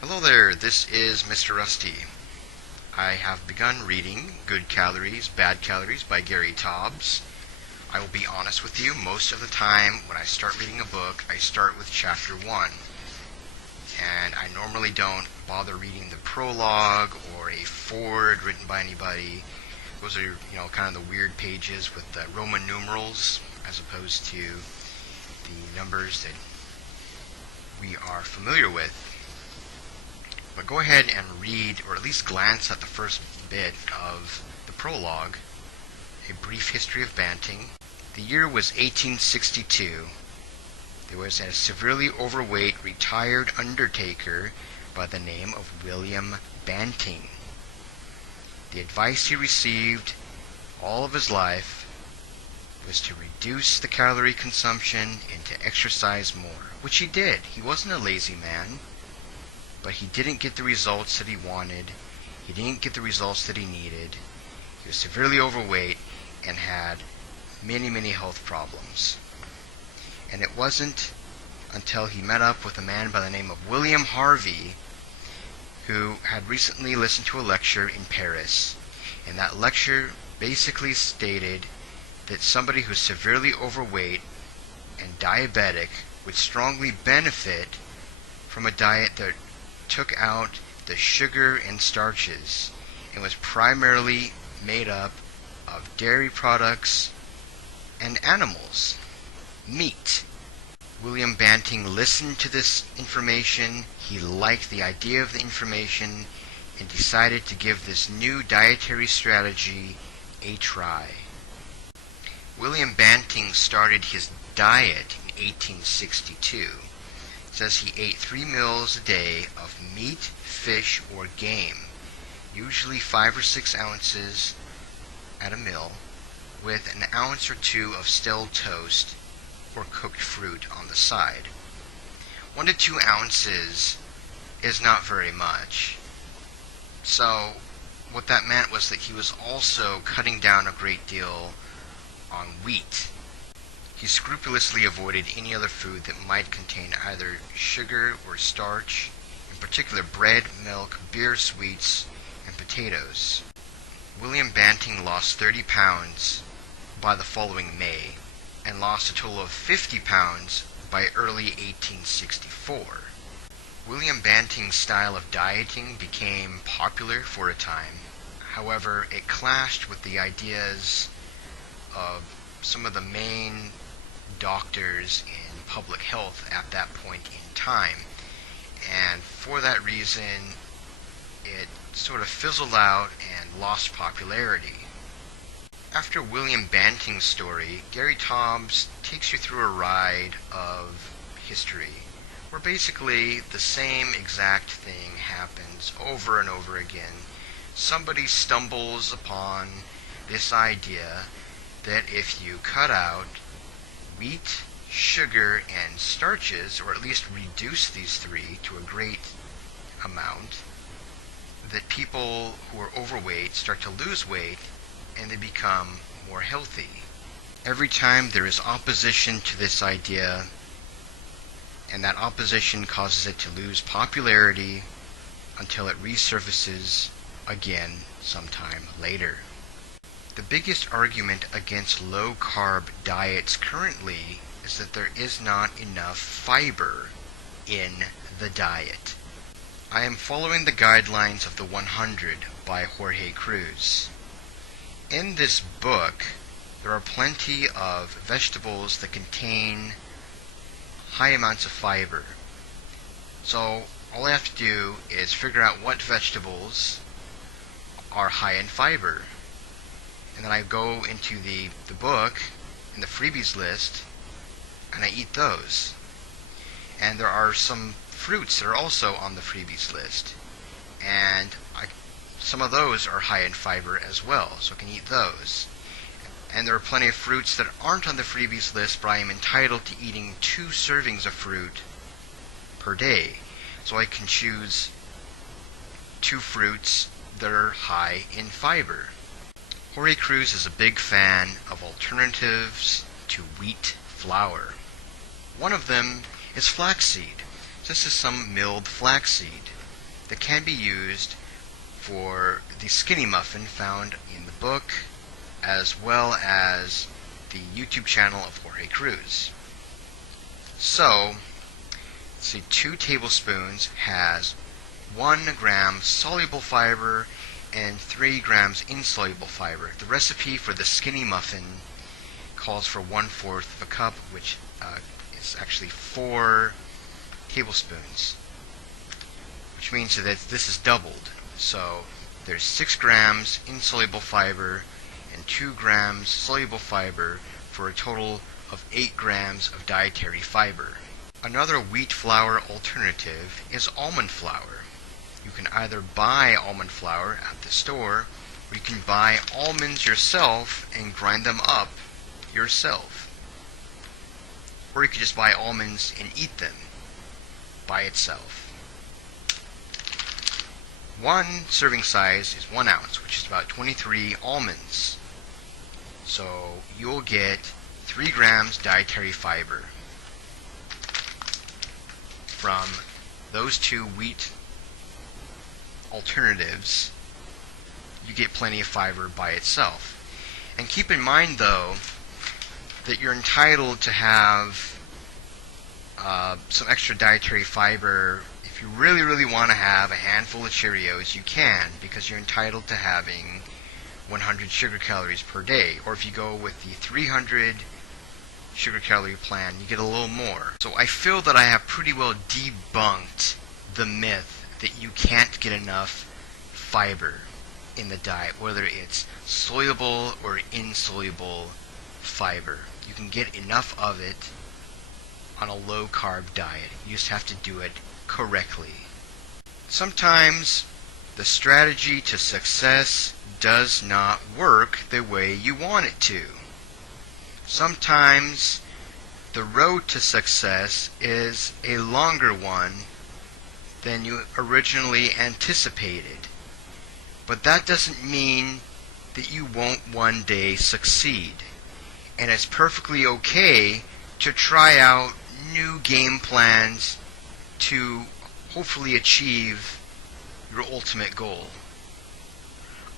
Hello there, this is Mr. Rusty. I have begun reading Good Calories, Bad Calories by Gary Taubes. I will be honest with you, most of the time when I start reading a book, I start with chapter 1. And I normally don't bother reading the prologue or a foreword written by anybody. Those are, kind of the weird pages with the Roman numerals as opposed to the numbers that we are familiar with. But go ahead and read, or at least glance at the first bit of the prologue, A Brief History of Banting. The year was 1862. There was a severely overweight retired undertaker by the name of William Banting. The advice he received all of his life was to reduce the calorie consumption and to exercise more, which he did. He wasn't a lazy man. But he didn't get the results that he wanted. He didn't get the results that he needed. He was severely overweight and had many health problems. And it wasn't until he met up with a man by the name of William Harvey, who had recently listened to a lecture in Paris. And that lecture basically stated that somebody who's severely overweight and diabetic would strongly benefit from a diet that took out the sugar and starches and was primarily made up of dairy products and animals, meat. William Banting listened to this information, he liked the idea of the information, and decided to give this new dietary strategy a try. William Banting started his diet in 1862. Says he ate 3 meals a day of meat, fish, or game, usually 5 or 6 ounces at a meal, with an ounce or 2 of stale toast or cooked fruit on the side. 1 to 2 ounces is not very much. So what that meant was that he was also cutting down a great deal on wheat. He scrupulously avoided any other food that might contain either sugar or starch, in particular bread, milk, beer, sweets, and potatoes. William Banting lost 30 pounds by the following May, and lost a total of 50 pounds by early 1864. William Banting's style of dieting became popular for a time. However, it clashed with the ideas of some of the main doctors in public health at that point in time, and for that reason it sort of fizzled out and lost popularity. After William Banting's story, Gary Taubes takes you through a ride of history where basically the same exact thing happens over and over again. Somebody stumbles upon this idea that if you cut out wheat, sugar, and starches, or at least reduce these 3 to a great amount, that people who are overweight start to lose weight and they become more healthy. Every time there is opposition to this idea, and that opposition causes it to lose popularity until it resurfaces again sometime later. The biggest argument against low-carb diets currently is that there is not enough fiber in the diet. I am following the guidelines of the 100 by Jorge Cruise. In this book, there are plenty of vegetables that contain high amounts of fiber. So all I have to do is figure out what vegetables are high in fiber. And then I go into the book, in the freebies list, and I eat those. And there are some fruits that are also on the freebies list. And some of those are high in fiber as well, so I can eat those. And there are plenty of fruits that aren't on the freebies list, but I am entitled to eating 2 servings of fruit per day. So I can choose 2 fruits that are high in fiber. Jorge Cruise is a big fan of alternatives to wheat flour. One of them is flaxseed. This is some milled flaxseed. that can be used for the skinny muffin found in the book, as well as the YouTube channel of Jorge Cruise. So, let's see, 2 tablespoons has 1 gram soluble fiber and 3 grams insoluble fiber. The recipe for the skinny muffin calls for 1/4 of a cup, which is actually 4 tablespoons, which means that this is doubled. So there's 6 grams insoluble fiber and 2 grams soluble fiber for a total of 8 grams of dietary fiber. Another wheat flour alternative is almond flour. You can either buy almond flour at the store, or you can buy almonds yourself and grind them up yourself. Or you could just buy almonds and eat them by itself. 1 serving size is 1 ounce, which is about 23 almonds. So you'll get 3 grams dietary fiber from those 2 wheat alternatives. You get plenty of fiber by itself. And keep in mind, though, that you're entitled to have some extra dietary fiber. If you really want to have a handful of Cheerios, you can, because you're entitled to having 100 sugar calories per day. Or if you go with the 300 sugar calorie plan, you get a little more. So I feel that I have pretty well debunked the myth that you can't get enough fiber in the diet, whether it's soluble or insoluble fiber. You can get enough of it on a low-carb diet. You just have to do it correctly. Sometimes the strategy to success does not work the way you want it to. Sometimes the road to success is a longer one than you originally anticipated. But that doesn't mean that you won't one day succeed. And it's perfectly okay to try out new game plans to hopefully achieve your ultimate goal.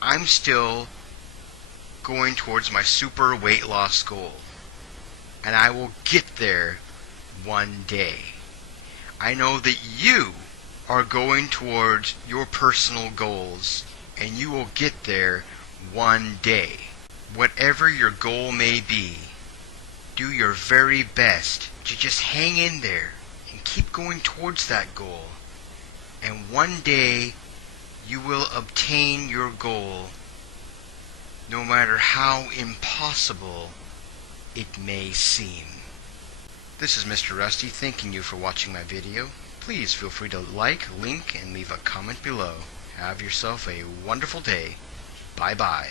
I'm still going towards my super weight loss goal, and I will get there one day. I know that you are going towards your personal goals, and you will get there one day. Whatever your goal may be, do your very best to just hang in there and keep going towards that goal. And one day you will obtain your goal, no matter how impossible it may seem. This is Mr. Rusty thanking you for watching my video. Please feel free to like, link, and leave a comment below. Have yourself a wonderful day. Bye-bye.